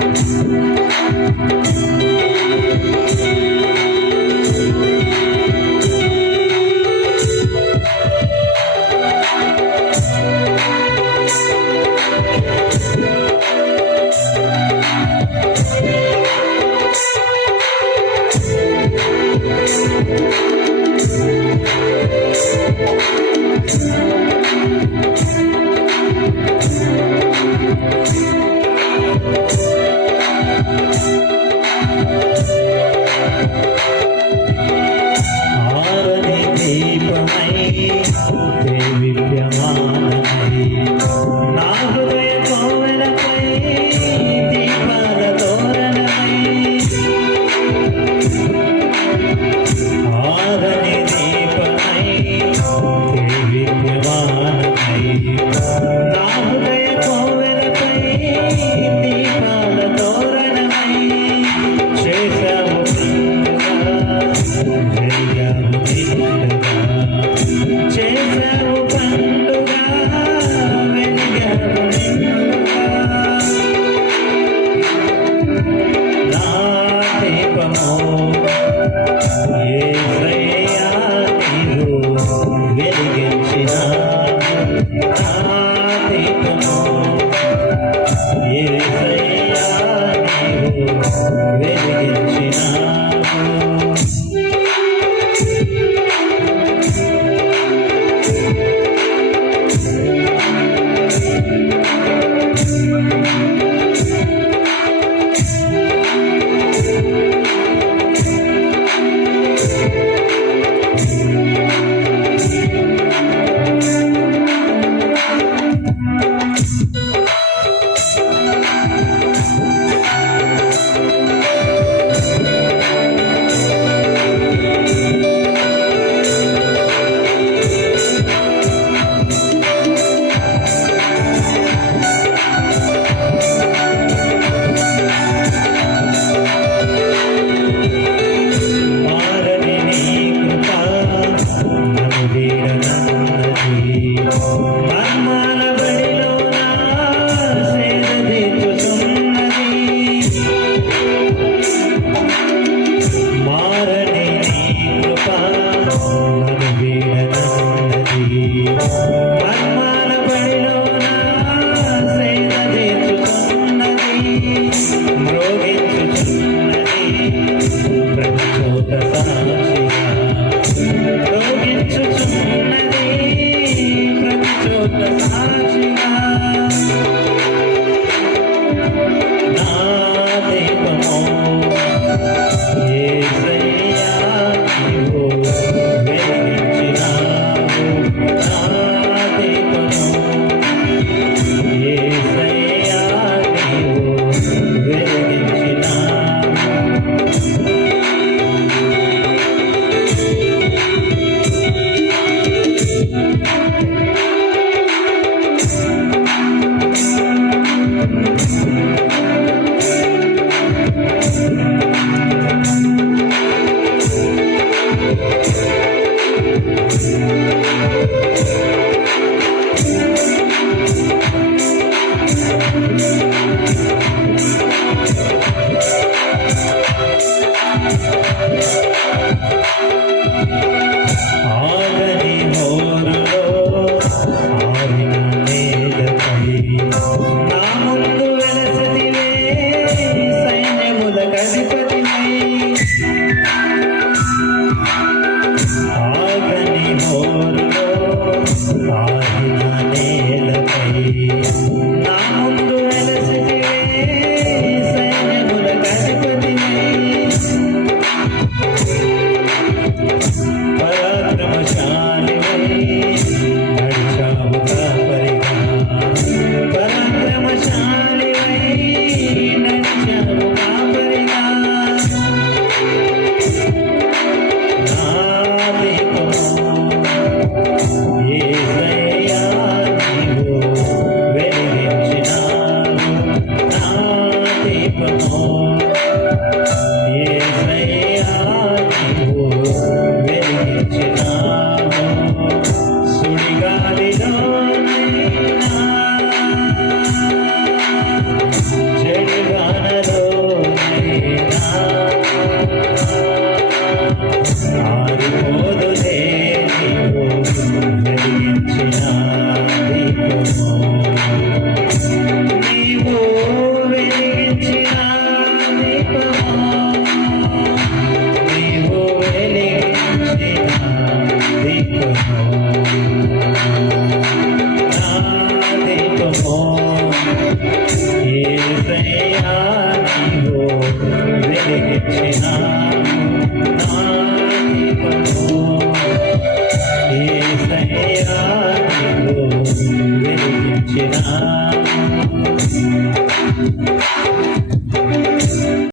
Thank you. Dios. Amen.